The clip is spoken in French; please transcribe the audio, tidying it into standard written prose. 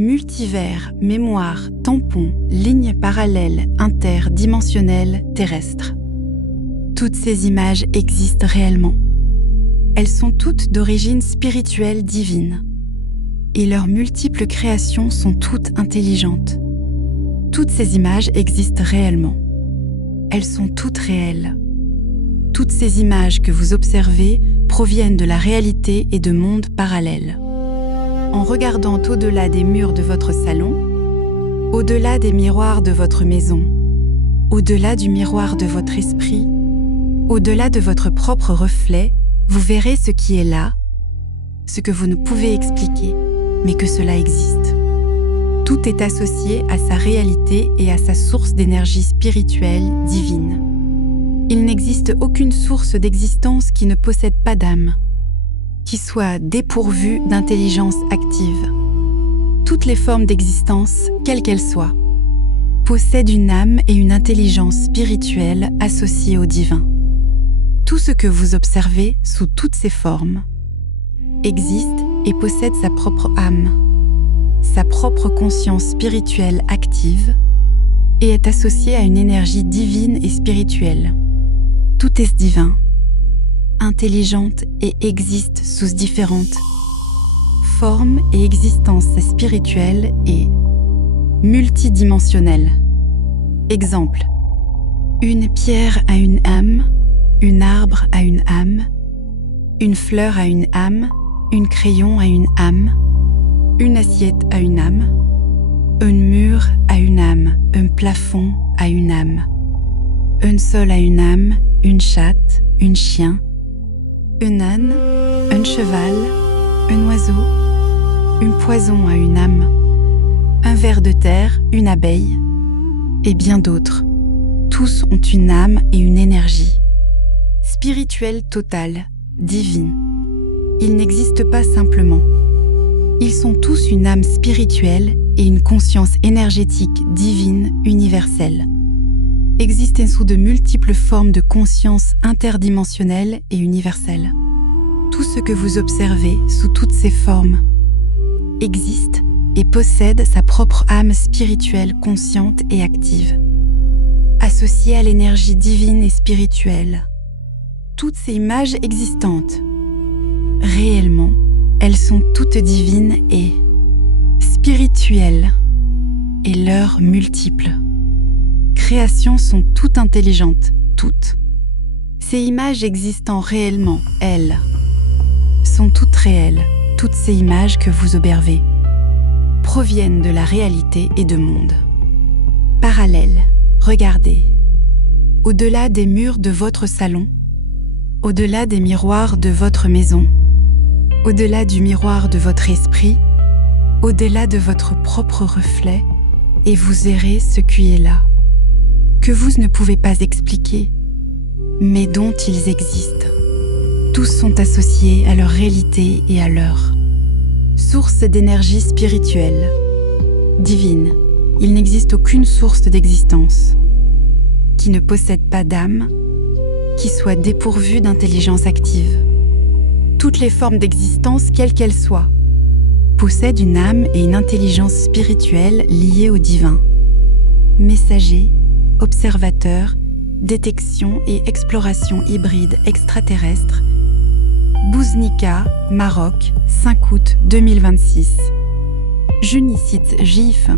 multivers, mémoire, tampon, lignes parallèles, interdimensionnelles, terrestres. Toutes ces images existent réellement. Elles sont toutes d'origine spirituelle divine. Et leurs multiples créations sont toutes intelligentes. Toutes ces images existent réellement. Elles sont toutes réelles. Toutes ces images que vous observez proviennent de la réalité et de mondes parallèles. En regardant au-delà des murs de votre salon, au-delà des miroirs de votre maison, au-delà du miroir de votre esprit, au-delà de votre propre reflet, vous verrez ce qui est là, ce que vous ne pouvez expliquer, mais que cela existe. Tout est associé à sa réalité et à sa source d'énergie spirituelle divine. Il n'existe aucune source d'existence qui ne possède pas d'âme, qui soit dépourvue d'intelligence active. Toutes les formes d'existence, quelles qu'elles soient, possèdent une âme et une intelligence spirituelle associées au divin. Tout ce que vous observez sous toutes ces formes existe et possède sa propre âme, sa propre conscience spirituelle active et est associé à une énergie divine et spirituelle. Tout est divin, intelligente et existe sous différentes formes et existence spirituelle et multidimensionnelle. Exemple, une pierre a une âme, un arbre a une âme, une fleur a une âme, un crayon a une âme, une assiette a une âme, un mur a une âme, un plafond a une âme, un sol a une âme, une chatte, un chien, un âne, un cheval, un oiseau, un poison a une âme, un ver de terre, une abeille, et bien d'autres. Tous ont une âme et une énergie spirituelle totale, divine. Ils n'existent pas simplement. Ils sont tous une âme spirituelle et une conscience énergétique divine universelle. Existent sous de multiples formes de conscience interdimensionnelle et universelle. Tout ce que vous observez sous toutes ces formes existe et possède sa propre âme spirituelle consciente et active, associée à l'énergie divine et spirituelle. Toutes ces images existantes, réellement, elles sont toutes divines et spirituelles, et leurs multiples créations sont toutes intelligentes, toutes. Ces images existant réellement, elles, sont toutes réelles. Toutes ces images que vous observez proviennent de la réalité et de mondes parallèles. Regardez, au-delà des murs de votre salon, au-delà des miroirs de votre maison, au-delà du miroir de votre esprit, au-delà de votre propre reflet, et vous verrez ce qui est là, que vous ne pouvez pas expliquer, mais dont ils existent. Tous sont associés à leur réalité et à leur source d'énergie spirituelle, divine. Il n'existe aucune source d'existence qui ne possède pas d'âme, qui soit dépourvue d'intelligence active. Toutes les formes d'existence, quelles qu'elles soient, possèdent une âme et une intelligence spirituelle liées au divin. Messager, observateur, détection et exploration hybride extraterrestre, Bouznika, Maroc, 5 août 2026. Junicite GIF.